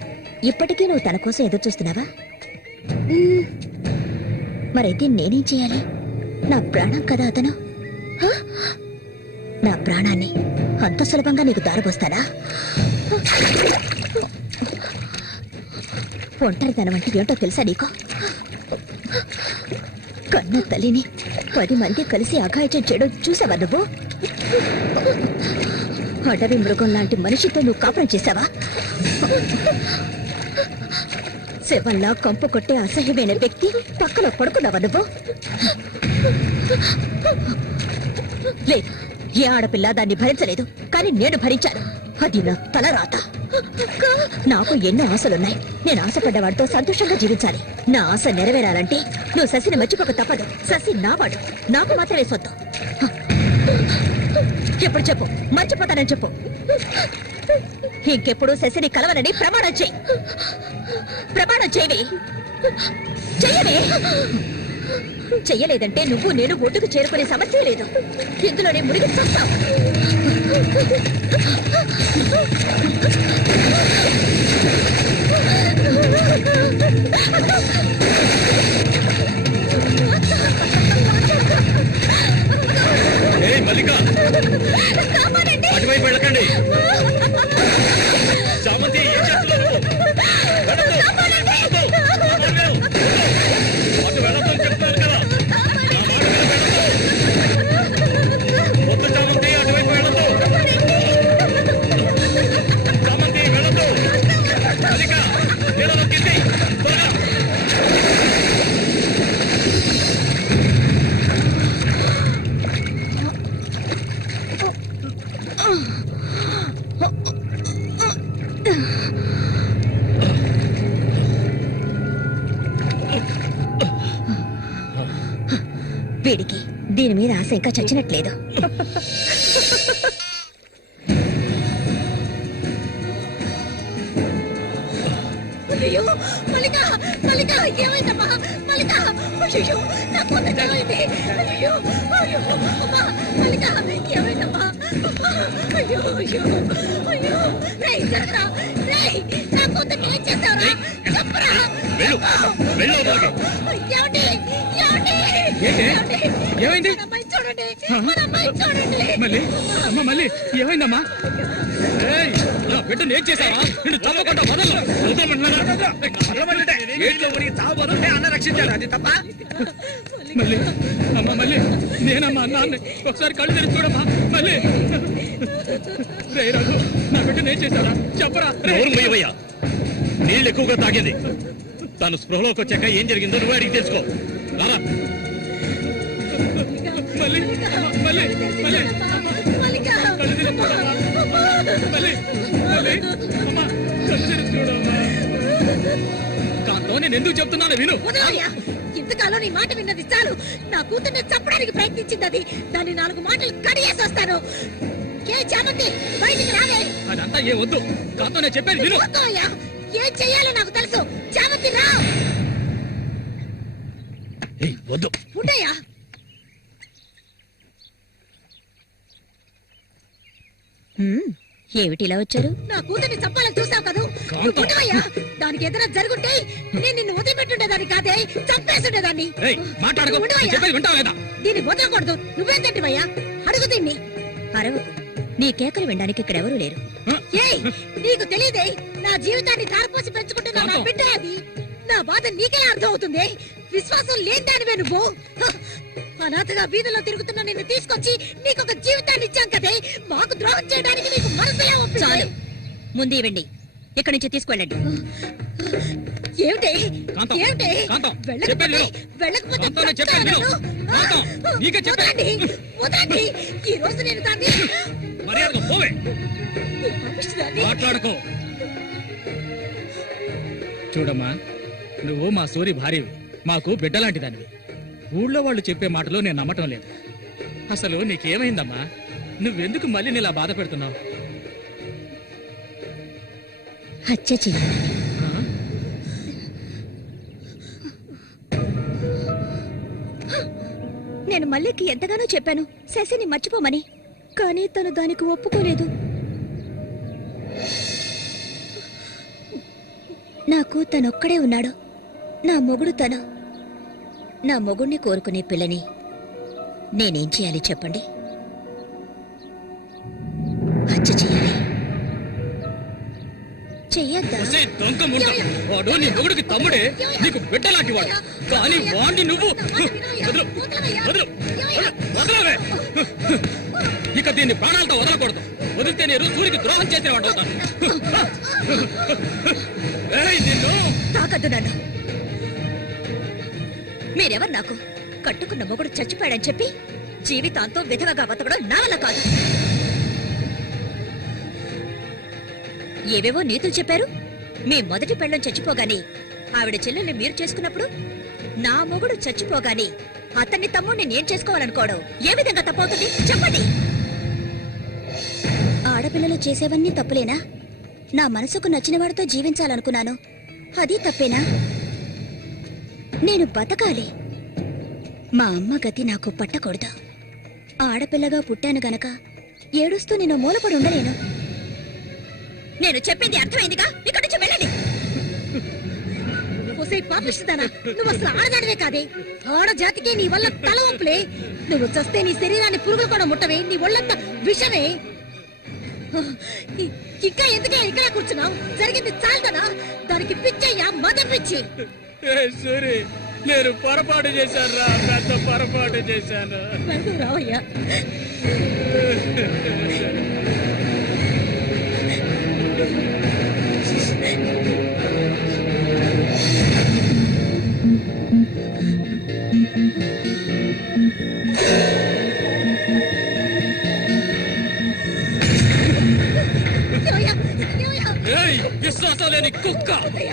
ఇప్పటికీ నువ్వు తన కోసం ఎదురు చూస్తున్నావా? మరైతే నేనేం చేయాలి? నా ప్రాణం కదా అతను. నా ప్రాణాన్ని అంత సులభంగా నీకు దారిపోస్తానా? ఒంటరితనం అంటే ఏంటో తెలుసా నీకు? కన్న తల్లిని 10 మంది కలిసి అఘాయిత్యం చేయడం చూసావా నువ్వు? అడవి మృగం లాంటి మనిషితో నువ్వు కాపురం చేశావా? శవంలా కంపు కొట్టే అసహ్యమైన వ్యక్తి పక్కలో పడుకున్నావా నువ్వు? లేదు, ఏ ఆడపిల్ల దాన్ని భరించలేదు, కానీ నేను భరించాను. అది నా తలరాత. నాకు ఎన్నో ఆశలున్నాయి. నేను ఆశపడ్డవాడితో సంతోషంగా జీవించాలి. నా ఆశ నెరవేరాలంటే నువ్వు శశిని మర్చిపోక తప్పదు. శశి నావాడు, నాకు మాత్రమే సొత్తు. ఎప్పుడు చెప్పు, మర్చిపోతానని చెప్పు. ఇంకెప్పుడు శశిని కలవనని ప్రమాణం చేయి. ప్రమాణం చేయవే. చెయ్యవే. చెయ్యలేదంటే నువ్వు నేను ఒడ్డుకు చేరుకునే సమస్య లేదు. ఇందులోనే మునిగి చూస్తావు. అటువైపు వెళ్ళకండి. చామంతి ఏం చేస్తున్నావు? అటు వెళ్ళొద్దని చెప్తున్నాను కదా. వద్దు చామంతి, అటువైపు వెళ్ళొద్దు. చామంతి వెళ్ళొద్దు. మల్లిక నీళ్ళ నొక్కింది త్వరగా. వీడికి దీని మీద ఆశ ఇంకా చచ్చినట్లేదు. అయ్యో మల్లిక, మల్లిక ఏమైందమ్మా? మల్లిక, అయ్యో నా కొంత జరిగింది. అయ్యో అయ్యో అమ్మా, మల్లిక ఏమైందమ్మా? అయ్యో అయ్యో అయ్యో, రేయ్ జరగరా, రేయ్ నా కొంతకి ఏం చేస్తావురా? చెప్పరా. ఏమండి ఏమండి, ఏమైంది? అమ్మాయి చూడండి, మన అమ్మాయి చూడండి. మళ్ళీ అమ్మ, మళ్ళీ ఏమైందమ్మా? నా బిడ్డను ఏం చేశావా? నిన్ను చంపకుండా వదలను. అన్న రక్షించాడు, అది తప్ప. మళ్ళీ అమ్మ, మళ్ళీ నేనమ్మా అన్నాన్ని ఒకసారి కళ్ళు తెరిచి చూడమ్మా. మళ్ళీ రే రఘు, నా బిడ్డను ఏం చేశారా? చెప్పరా. నోరుమయ్యవయ్యా, నీళ్ళు ఎక్కువగా తాగింది. తను స్పృహలోకి వచ్చాక ఏం జరిగిందో నువ్వు అడిగి తెలుసుకో. రారా. మళ్ళీ మళ్ళీ మళ్ళీ కళ్ళు తెరిచి చూడమ్మా. మళ్ళీ మళ్ళీ అమ్మా, కళ్ళు తెరిచి చూడమ్మా. కాంతో నేను ఎందుకు చెప్తున్నాను విను. ఇంతకాలం నీ మాట విన్నది చాలు. నా కూతుర్ని చంపడానికి ప్రయత్నించింది అది. దాన్ని 4 మాటలు కడిగేసి వస్తాను. ఏ చామంతి, బయటికి రాలే. అదంతా ఏ వద్దు. కాంతో నేను చెప్పేది విను. ఏం చెయ్యాలో నాకు తెలుసు. చామంతి రా. వద్దు. ఉండయ్యా. ఏమిటి ఇలా వచ్చారు? నా కూతుర్ని చంపాలని చూసావు కదా, నువ్వు ఉండవయ్యా. దానికి ఎదురు జరుగుంటే నేను నిన్ను వదిలిపెట్టుండేదాన్ని కాదే, చంపేస్తుండేదాన్ని. మాట్లాడుకో, చెప్పేది వింటావా లేదా? దీన్ని వదలకూడదు. నువ్వేం తింటివయ్యా? అడుగు దీన్ని. అరవకు, నీ కేకలు వినడానికి ఇక్కడ ఎవరూ లేరు. ఏయ్, నీకు తెలియదే, నా జీవితాన్ని ధారపోసి పెంచుకుంటున్నా నా బిడ్డ అది. నా బాధ నీకెలా అర్థం అవుతుంది? విశ్వాసం లేనిదానివే నువ్వు. అనాథగా వీధుల్లో తిరుగుతున్న నిన్ను తీసుకొచ్చి నీకొక జీవితాన్ని ఇచ్చాం కదే, మాకు ద్రోహం చేయడానికి నీకు మనసులే ఒప్పింది. చాలు, ముందు ఇవ్వండి, ఇక్కడి నుంచి తీసుకెళ్ళండి. ఏమిటి కాంతం, ఏమిటి? కాంతం, చెప్పేది విను. వెళ్ళకపోతే కాంతం, నేను చెప్పేది విను. కాంతం, నీకే చెప్పేది. వదలండి. ఈ రోజు నేను దాన్ని మర్యాదగా పోవే, ఈ పంపిస్తుందాన్ని. మాట్లాడుకో. చూడమ్మా, నువ్వు మా సూరి భార్యవి, మాకు బిడ్డలాంటి దానివి. ఊళ్ళో వాళ్ళు చెప్పే మాటలు నేను నమ్మటం లేదు. అసలు నీకేమైందమ్మా? నువ్వెందుకు మళ్ళీ ఇలా బాధ పెడుతున్నావు? హత్య చెయ్యాలి. నేను మల్లికి ఎంతగానో చెప్పాను శశిని మర్చిపోమని, కానీ తను దానికి ఒప్పుకోలేదు. నాకు తనొక్కడే ఉన్నాడు, నా మొగుడు తను. నా మొగుడిని కోరుకునే పిల్లని నేనేం చేయాలి చెప్పండి? హత్య చెయ్యాలి. చెయ్యొద్దా? ఒసేయ్ దొంగ ముండ, వాడు నీ మొగుడికి తమ్ముడే, నీకు బిడ్డలాంటి వాడు. కానీ వాణ్ణి నువ్వు వదలు, వదలు, వదలవే. ఇక దీన్ని ప్రాణాలతో వదలకూడదు. వదిలితే నేను సూరికి ద్రోహం చేసిన వాడు అవుతాను. ఏయ్, నిన్ను తాకద్దు నన్ను. మీరెవరు నాకు? కట్టుకున్న మొగుడు చచ్చిపోయాడని చెప్పి జీవితాంతం విధవగా బతకడం నా వల్ల కాదు. ఏవేవో నీతులు చెప్పారు. మీ మొదటి పెళ్ళం చచ్చిపోగానే ఆవిడ చెల్లెల్ని మీరు చేసుకున్నప్పుడు, నా మొగుడు చచ్చిపోగానే అతన్ని తమ్ముడిని నేను చేసుకోవాలనుకోవడం ఏ విధంగా తప్పవుతుంది చెప్పండి? ఆడపిల్లలు చేసేవన్నీ తప్పులేనా? నా మనసుకు నచ్చిన వాడితో జీవించాలనుకున్నాను, అది తప్పేనా? నేను బతకాలి. మా అమ్మ గతి నాకు పట్టకూడదు. ఆడపిల్లగా పుట్టాను గనక ఏడుస్తూ నేను మూలపడి ఉండలేను. నేను చెప్పింది అర్థమైందిగా, ఇక్కడి నుంచి వెళ్ళండి. పాపిస్తుందానా? నువ్వు అసలు ఆడదానివే కాదే, ఆడ జాతికి నీ వల్ల తల వంపులే. నువ్వు చస్తే నీ శరీరాన్ని పురుగులు కూడా ముట్టవే, నీ ఒళ్ళంతా విషమే. ఇంకా ఎందుకే ఇక్కడ కూర్చున్నావు? జరిగింది చాలుదనా? దానికి పిచ్చయ్యా, మద పిచ్చి. సూరి, నేను పొరపాటు చేశాను రా, పెద్ద పొరపాటు చేశాను. రావయ్యా. విశ్వాసం లేని కుక్క.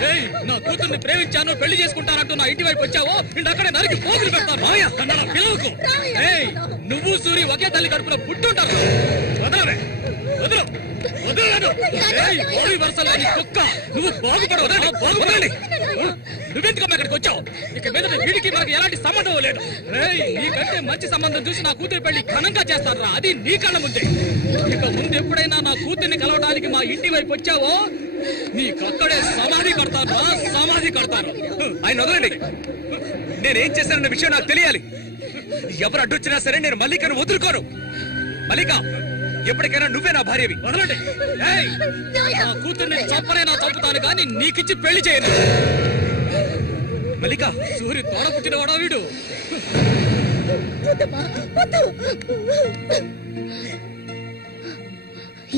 ఏయ్, నా కూతుర్ని ప్రేమించాను, పెళ్లి చేసుకుంటానంటూ నా ఇంటి వైపు వచ్చావో అక్కడే నరికి పోగులు పెడతాను. పిలవకు. ఏయ్, నువ్వు సూరి ఒకే తల్లి కడుపులో పుట్టుంటారు. వదలవే, వదలు, వదలను. ఏయ్, వరుస లేని కుక్క, నువ్వు బాగుపడవు. బాగుపడాలి. నువ్వెందుకమ్మా ఇక్కడికి వచ్చావు? ఇక మీద వీడికి మనకి ఎలాంటి సంబంధం లేదు. నీకంటే మంచి సంబంధం చూసి నా కూతురి పెళ్లి ఘనంగా చేస్తారా, అది నీ కళ్ళ ముందే. ఇక ముందు ఎప్పుడైనా నా కూతుర్ని కలవడానికి మా ఇంటి వైపు వచ్చావో నీకక్కడే సమాధి కడతాను, సమాధి కడతాను. ఆయన వదలండి. నేనేం చేశానన్న విషయం నాకు తెలియాలి. ఎవరు అడ్డొచ్చినా సరే నేను మల్లికను వదులుకోను. మల్లిక, ఎప్పటికైనా నువ్వే నా భార్యవి. వదలండి. ఏయ్, నా కూతుర్ని చంపనైనా చంపుతాను కానీ నీకిచ్చి పెళ్లి చేయను. మల్లిక, సూరి తోడ పుట్టిన వాడా వీడు?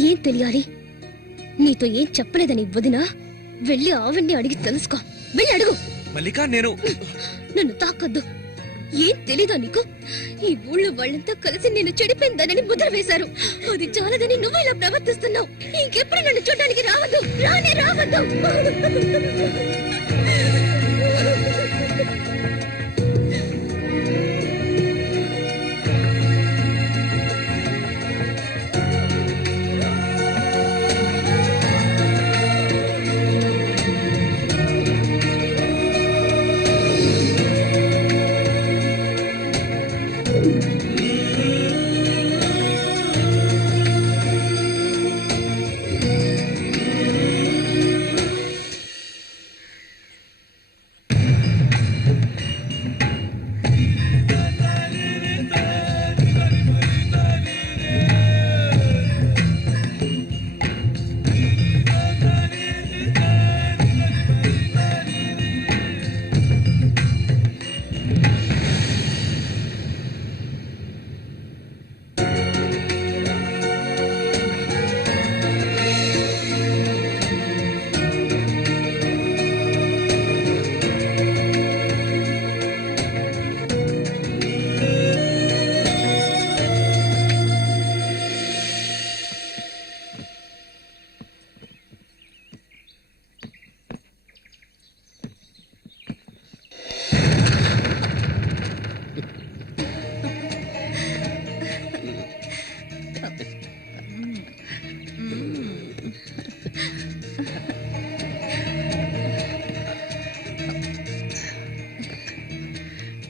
ఏం తెలియాలి? నీతో ఏం చెప్పలేదని వదినా, వెళ్ళి ఆవిడ్ని అడిగి తెలుసుకో. వెళ్ళి అడుగు. మల్లిక, నేను నన్ను తాకొద్దు. ఏం తెలీదా నీకు? ఈ ఊళ్ళో వాళ్ళంతా కలిసి నేను చెడిపోయిందనని ముద్ర వేశారు. అది చాలదని నువ్వు ఇలా ప్రవర్తిస్తున్నావు. ఇంకెప్పుడు నన్ను చూడడానికి రావద్దు, రానే రావద్దు.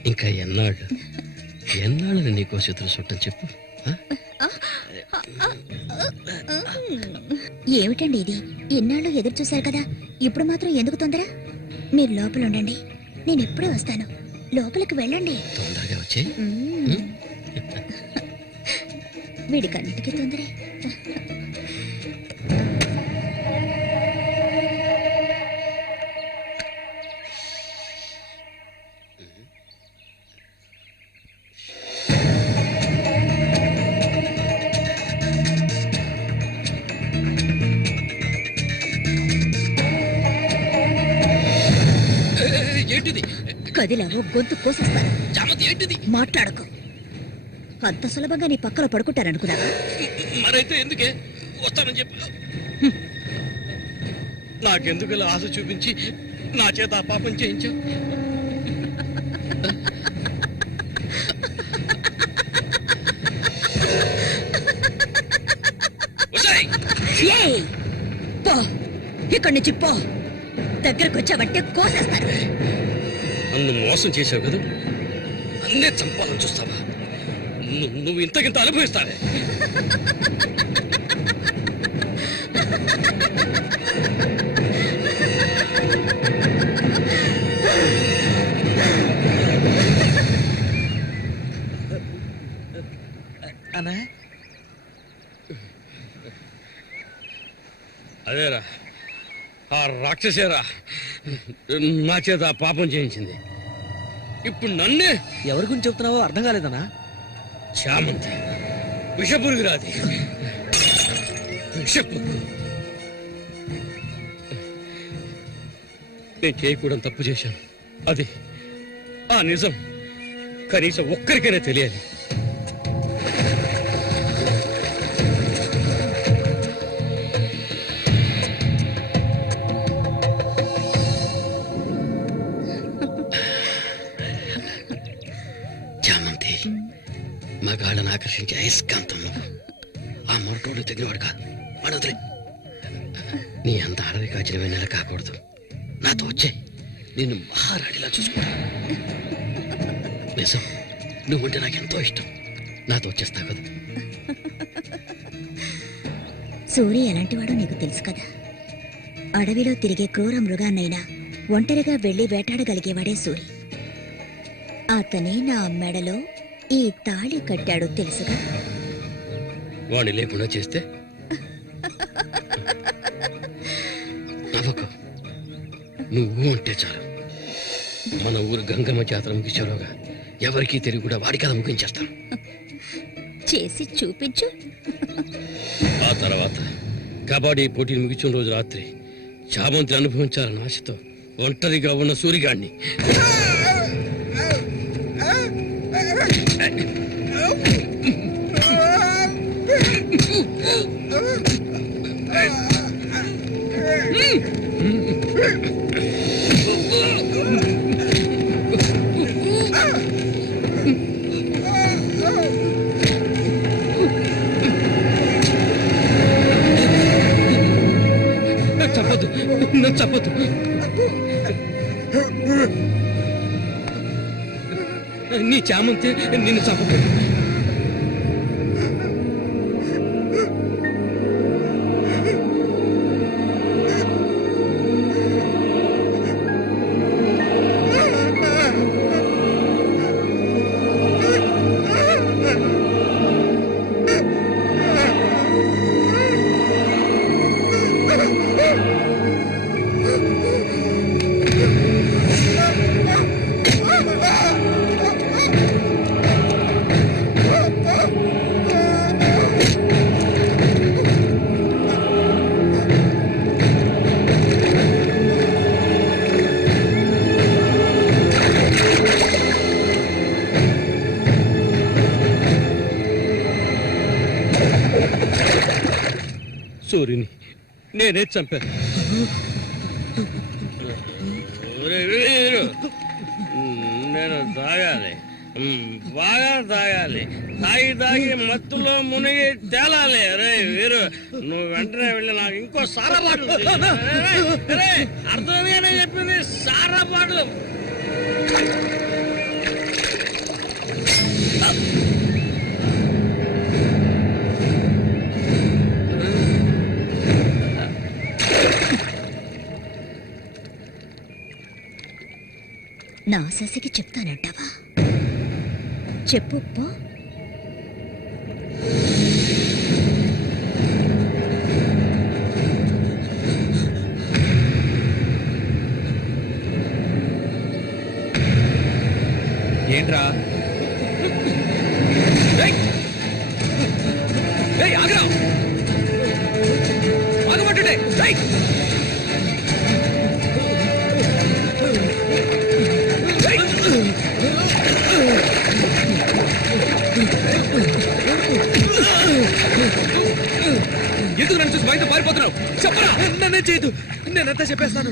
ఇంకా ఎన్నాళ్ళు నీకో శత్రు చుట్టం చెప్పు. ఏమిటండి ఇది? ఎన్నాళ్ళు ఎదురు చూశారు కదా, ఇప్పుడు మాత్రం ఎందుకు తొందర? మీరు లోపల ఉండండి, నేను ఎప్పుడే వస్తాను. లోపలికి వెళ్ళండి. తొందరగా వచ్చే. వీడికన్నిటికీ తొందరే. ఏంటిది? కదిలావో గొంతు కోసేస్తాను. చామంతి ఏంటిది? మాట్లాడకు. అంత సులభంగా నీ పక్కన పడుకుంటారనుకున్నావా? మరైతే ఎందుకే వస్తానని చెప్పు. నాకెందుకు ఇలా ఆశ చూపించి నా చేత ఆ పాపం చేయించావు? ఏయ్, పో ఇక్కడి నుంచి పో. దగ్గరకు వచ్చావంటే కోసేస్తాను. నన్ను మోసం చేశావు కదా, నన్నే చంపాలని చూస్తావా? నువ్వు ఇంతకింత అనుభవిస్తావే. అదేరా, ఆ రాక్షసేరా నా చేత ఆ పాపం చేయించింది. ఇప్పుడు నన్నే. ఎవరి గురించి చెప్తున్నావో అర్థం కాలేదనా? చామంతి విషపురుగురాది, విషపురుగు. నేను చేయకూడదు తప్పు చేశాను. అది ఆ నిజం కనీసం ఒక్కరికైనా తెలియాలి. చామంతి మగాళ్ళని ఆకర్షించే అయస్కాంతం నువ్వు. ఆ మొరటోడు తగినవాడు కాదు, వాడొదిలే. నీ అంత అడవి కాచిన వెన్నెల కాకూడదు. నాతో వచ్చే నిన్ను మహారాణిలా చూసుకుంటా. నిజం, నువ్వుంటే నాకెంతో ఇష్టం. నాతో వచ్చేస్తావు కదా. సూర్య ఎలాంటివాడో నీకు తెలుసు కదా. అడవిలో తిరిగే క్రూర మృగాన్నైనా ఒంటరిగా వెళ్లి వేటాడగలిగేవాడే సూరి. అతనే నా మెడలో ఈ తాళి కట్టాడు తెలుసుగా. వాణ్ణి లేకుండా చేస్తే నవ్వకు. నువ్వు అంటే చాలు. మన ఊరు గంగమ్మ జాతర ముగించేలోగా ఎవరికీ తెలివి కూడా వాడి కథ ముగించేస్తాను. చేసి చూపించు. ఆ తర్వాత కబడ్డీ పోటీలు ముగించిన రోజు రాత్రి చామంతిని అనుభవించాలని ఆశతో ఒంటరిగా ఉన్న సూరిగాడిని చంపదు, నన్ను చంపదు. నీ చామంతి నిన్ను చంపదు. సూర్యుని నేనే చంపాను. నేను తాగాలి, బాగా తాగాలి. తాగి మత్తులో మునిగి తేలాలి. రే వీరు, నువ్వు వెంటనే వెళ్ళి నాకు ఇంకో సారా బాటలు అర్థమేనే చెప్పింది. సారా బాటలు నా శశికి చెప్తానంటావా? చెప్పు పో. ఏంట్రా ఆగరా ఆగమంటుండే ఎందుకు నన్ను చూసి బయట పారిపోతున్నావు? చెప్పరా. నన్నే చేయదు, నేనంతా చెప్పేస్తాను.